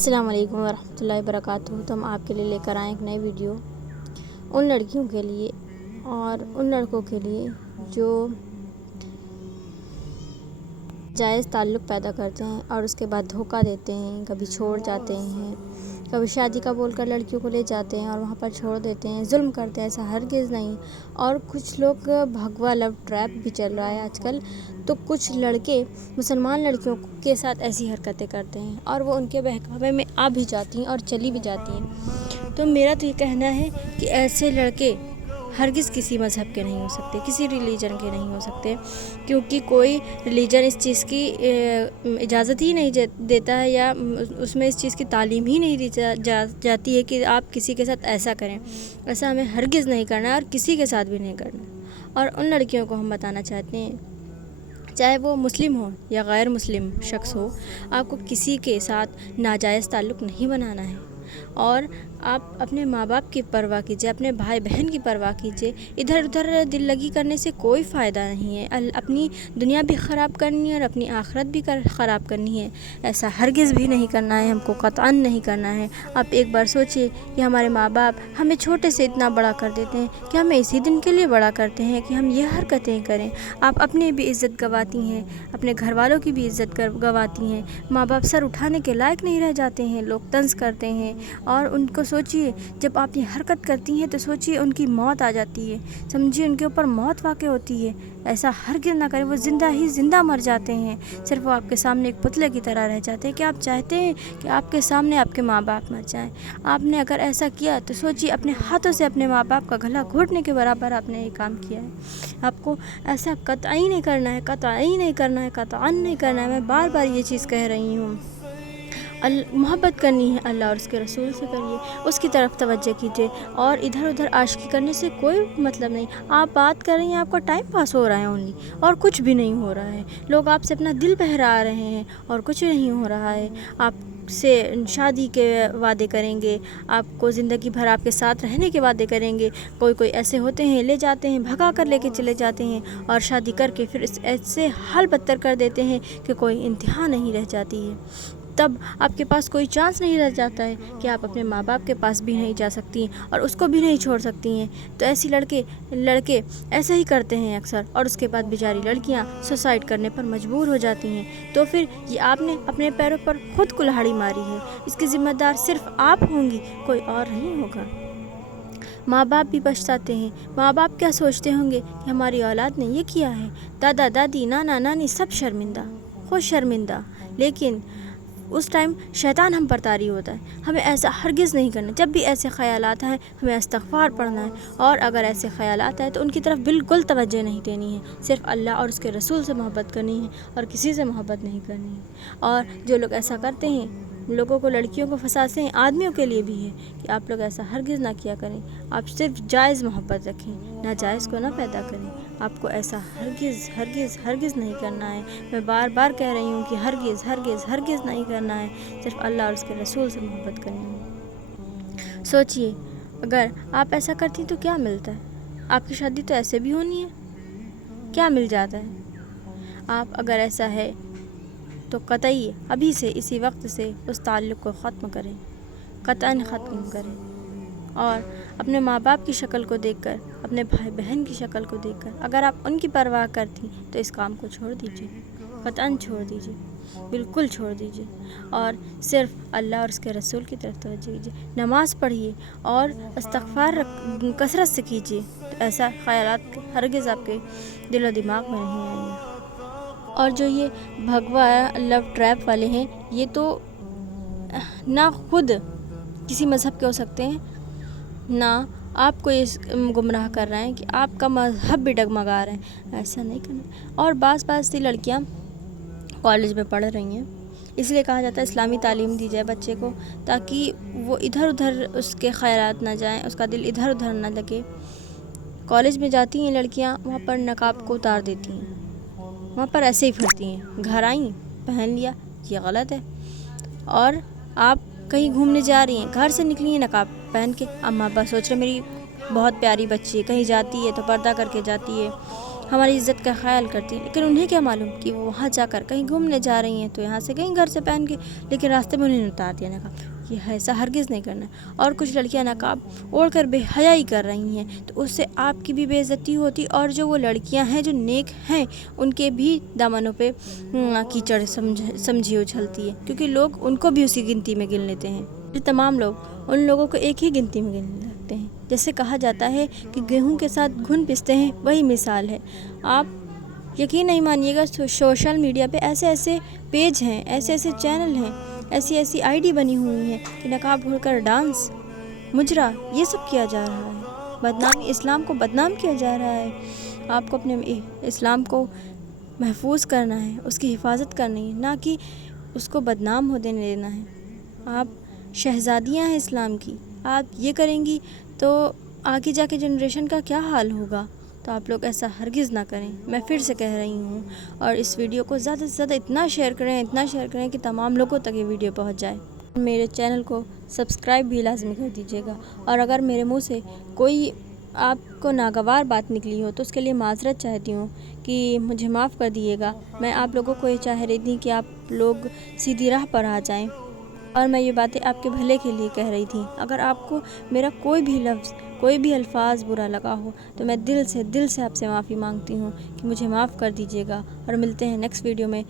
السلام علیکم ورحمۃ اللہ وبرکاتہ۔ تو ہم آپ کے لیے لے کر آئیں ایک نئی ویڈیو ان لڑکیوں کے لیے اور ان لڑکوں کے لیے جو جائز تعلق پیدا کرتے ہیں اور اس کے بعد دھوکہ دیتے ہیں، کبھی چھوڑ جاتے ہیں، کبھی شادی کا بول کر لڑکیوں کو لے جاتے ہیں اور وہاں پر چھوڑ دیتے ہیں، ظلم کرتے ہیں۔ ایسا ہرگز نہیں۔ اور کچھ لوگ بھگوا لو ٹریپ بھی چل رہا ہے آج کل، تو کچھ لڑکے مسلمان لڑکیوں کے ساتھ ایسی حرکتیں کرتے ہیں اور وہ ان کے بہکاوے میں آ بھی جاتی ہیں اور چلی بھی جاتی ہیں۔ تو میرا تو یہ کہنا ہے کہ ایسے لڑکے ہرگز کسی مذہب کے نہیں ہو سکتے، کسی ریلیجن کے نہیں ہو سکتے، کیونکہ کوئی ریلیجن اس چیز کی اجازت ہی نہیں دیتا ہے، یا اس میں اس چیز کی تعلیم ہی نہیں دی جاتی ہے کہ آپ کسی کے ساتھ ایسا کریں۔ ایسا ہمیں ہرگز نہیں کرنا ہے اور کسی کے ساتھ بھی نہیں کرنا۔ اور ان لڑکیوں کو ہم بتانا چاہتے ہیں، چاہے وہ مسلم ہو یا غیر مسلم شخص ہو، آپ کو کسی کے ساتھ ناجائز تعلق نہیں بنانا ہے، اور آپ اپنے ماں باپ کی پرواہ کیجیے، اپنے بھائی بہن کی پرواہ کیجیے۔ ادھر ادھر دل لگی کرنے سے کوئی فائدہ نہیں ہے، اپنی دنیا بھی خراب کرنی ہے اور اپنی آخرت بھی خراب کرنی ہے۔ ایسا ہرگز بھی نہیں کرنا ہے، ہم کو قطعاً نہیں کرنا ہے۔ آپ ایک بار سوچئے کہ ہمارے ماں باپ ہمیں چھوٹے سے اتنا بڑا کر دیتے ہیں کہ ہمیں اسی دن کے لیے بڑا کرتے ہیں کہ ہم یہ حرکتیں کریں۔ آپ اپنی بھی عزت گنواتی ہیں، اپنے گھر والوں کی بھی عزت گنواتی ہیں۔ ماں باپ سر اٹھانے کے لائق نہیں رہ جاتے ہیں، لوگ طنز کرتے ہیں، اور ان کو سوچئے جب آپ یہ حرکت کرتی ہیں تو سوچئے ان کی موت آ جاتی ہے، سمجھیے ان کے اوپر موت واقع ہوتی ہے۔ ایسا ہرگز نہ کریں، وہ زندہ ہی زندہ مر جاتے ہیں، صرف وہ آپ کے سامنے ایک پتلے کی طرح رہ جاتے ہیں کہ آپ چاہتے ہیں کہ آپ کے سامنے آپ کے ماں باپ مر جائیں۔ آپ نے اگر ایسا کیا تو سوچئے اپنے ہاتھوں سے اپنے ماں باپ کا گلا گھونٹنے کے برابر آپ نے یہ کام کیا ہے۔ آپ کو ایسا قطعی نہیں کرنا ہے، قطعی نہیں کرنا ہے، قطعاً نہیں کرنا ہے۔ میں بار بار یہ چیز کہہ رہی ہوں۔ محبت کرنی ہے اللہ اور اس کے رسول سے کریے، اس کی طرف توجہ کیجیے، اور ادھر ادھر عاشقی کرنے سے کوئی مطلب نہیں۔ آپ بات کر رہی ہیں، آپ کا ٹائم پاس ہو رہا ہے اونلی، اور کچھ بھی نہیں ہو رہا ہے۔ لوگ آپ سے اپنا دل بہلا رہے ہیں اور کچھ نہیں ہو رہا ہے۔ آپ سے شادی کے وعدے کریں گے، آپ کو زندگی بھر آپ کے ساتھ رہنے کے وعدے کریں گے۔ کوئی ایسے ہوتے ہیں، لے جاتے ہیں، بھگا کر لے کے چلے جاتے ہیں، اور شادی کر کے پھر ایسے حال بدتر کر دیتے ہیں کہ کوئی انتہا نہیں رہ جاتی ہے۔ تب آپ کے پاس کوئی چانس نہیں رہ جاتا ہے کہ آپ اپنے ماں باپ کے پاس بھی نہیں جا سکتی ہیں اور اس کو بھی نہیں چھوڑ سکتی ہیں۔ تو ایسی لڑکے ایسا ہی کرتے ہیں اکثر، اور اس کے بعد بیچاری لڑکیاں سوسائڈ کرنے پر مجبور ہو جاتی ہیں۔ تو پھر یہ آپ نے اپنے پیروں پر خود کلہاڑی ماری ہے، اس کی ذمہ دار صرف آپ ہوں گی، کوئی اور نہیں ہوگا۔ ماں باپ بھی پچھتاتے ہیں۔ ماں باپ کیا سوچتے ہوں گے کہ ہماری اولاد نے یہ کیا ہے؟ دادا دادی نانا نانی سب شرمندہ، خود شرمندہ، لیکن اس ٹائم شیطان ہم پر طاری ہوتا ہے۔ ہمیں ایسا ہرگز نہیں کرنا۔ جب بھی ایسے خیالات آئیں ہمیں استغفار پڑھنا ہے، اور اگر ایسے خیالات آئیں تو ان کی طرف بالکل توجہ نہیں دینی ہے، صرف اللہ اور اس کے رسول سے محبت کرنی ہے اور کسی سے محبت نہیں کرنی ہے۔ اور جو لوگ ایسا کرتے ہیں، لوگوں کو لڑکیوں کو پھنساتے ہیں، آدمیوں کے لیے بھی ہے کہ آپ لوگ ایسا ہرگز نہ کیا کریں۔ آپ صرف جائز محبت رکھیں، ناجائز کو نہ پیدا کریں۔ آپ کو ایسا ہرگز ہرگز ہرگز نہیں کرنا ہے۔ میں بار بار کہہ رہی ہوں کہ ہرگز ہرگز ہرگز نہیں کرنا ہے، صرف اللہ اور اس کے رسول سے محبت کرنی ہے۔ سوچئے اگر آپ ایسا کرتی تو کیا ملتا ہے؟ آپ کی شادی تو ایسے بھی ہونی ہے، کیا مل جاتا ہے؟ آپ اگر ایسا ہے تو قطعی ابھی سے اسی وقت سے اس تعلق کو ختم کریں، قطعاً ختم کریں، اور اپنے ماں باپ کی شکل کو دیکھ کر، اپنے بھائی بہن کی شکل کو دیکھ کر اگر آپ ان کی پرواہ کرتی تو اس کام کو چھوڑ دیجیے، قطعاً چھوڑ دیجیے، بالکل چھوڑ دیجیے، اور صرف اللہ اور اس کے رسول کی طرف توجہ کیجیے۔ نماز پڑھیے اور استغفار کثرت سے کیجیے، تو ایسا خیالات ہرگز آپ کے دل و دماغ میں نہیں آئیں گے۔ اور جو یہ بھگوا لو ٹریپ والے ہیں، یہ تو نہ خود کسی مذہب کے ہو سکتے ہیں، نہ آپ کو یہ گمراہ کر رہے ہیں کہ آپ کا مذہب بھی ڈگمگا رہے ہیں۔ ایسا نہیں کرنا۔ اور بعض سی لڑکیاں کالج میں پڑھ رہی ہیں، اس لیے کہا جاتا ہے اسلامی تعلیم دی جائے بچے کو، تاکہ وہ ادھر ادھر اس کے خیالات نہ جائیں، اس کا دل ادھر ادھر نہ لگے۔ کالج میں جاتی ہیں لڑکیاں، وہاں پر نقاب کو اتار دیتی ہیں، وہاں پر ایسے ہی پھرتی ہیں، گھر آئیں پہن لیا، یہ غلط ہے۔ اور آپ کہیں گھومنے جا رہی ہیں، گھر سے نکلی ہیں نقاب پہن کے، اماں ابا سوچ رہے میری بہت پیاری بچی ہے، کہیں جاتی ہے تو پردہ کر کے جاتی ہے، ہماری عزت کا خیال کرتی ہیں، لیکن انہیں کیا معلوم کہ وہ وہاں جا کر کہیں گھومنے جا رہی ہیں تو یہاں سے کہیں گھر سے پہن کے، لیکن راستے میں انہیں اتار دیا نقاب۔ یہ ایسا ہرگز نہیں کرنا۔ اور کچھ لڑکیاں نقاب اوڑھ کر بے حیائی کر رہی ہیں تو اس سے آپ کی بھی بے عزتی ہوتی، اور جو وہ لڑکیاں ہیں جو نیک ہیں ان کے بھی دامنوں پہ کیچڑ سمجھی اچھلتی ہے، کیونکہ لوگ ان کو بھی اسی گنتی میں گن لیتے ہیں۔ یہ تمام لوگ ان لوگوں کو ایک ہی گنتی میں گننے لگتے ہیں۔ جیسے کہا جاتا ہے کہ گیہوں کے ساتھ گھن پستے ہیں، وہی مثال ہے۔ آپ یقین نہیں مانیے گا، سوشل میڈیا پہ ایسے ایسے پیج ہیں، ایسے ایسے چینل ہیں، ایسی ایسی آئی ڈی بنی ہوئی ہیں کہ نقاب اوڑھ کر ڈانس، مجرا، یہ سب کیا جا رہا ہے۔ بدنامی، اسلام کو بدنام کیا جا رہا ہے۔ آپ کو اپنے اسلام کو محفوظ کرنا ہے، اس کی حفاظت کرنی ہے، نہ کہ اس کو بدنام ہونے دینا ہے۔ آپ شہزادیاں ہیں اسلام کی، آپ یہ کریں گی تو آگے جا کے جنریشن کا کیا حال ہوگا؟ تو آپ لوگ ایسا ہرگز نہ کریں۔ میں پھر سے کہہ رہی ہوں، اور اس ویڈیو کو زیادہ سے زیادہ اتنا شیئر کریں کہ تمام لوگوں تک یہ ویڈیو پہنچ جائے۔ میرے چینل کو سبسکرائب بھی لازمی کر دیجیے گا، اور اگر میرے منہ سے کوئی آپ کو ناگوار بات نکلی ہو تو اس کے لیے معذرت چاہتی ہوں کہ مجھے معاف کر دیجیے گا۔ میں آپ لوگوں کو یہ چاہ رہی تھی کہ آپ لوگ سیدھی راہ پر آ جائیں، اور میں یہ باتیں آپ کے بھلے کے لیے کہہ رہی تھی۔ اگر آپ کو میرا کوئی بھی لفظ، کوئی بھی الفاظ برا لگا ہو تو میں دل سے آپ سے معافی مانگتی ہوں کہ مجھے معاف کر دیجیے گا، اور ملتے ہیں نیکسٹ ویڈیو میں۔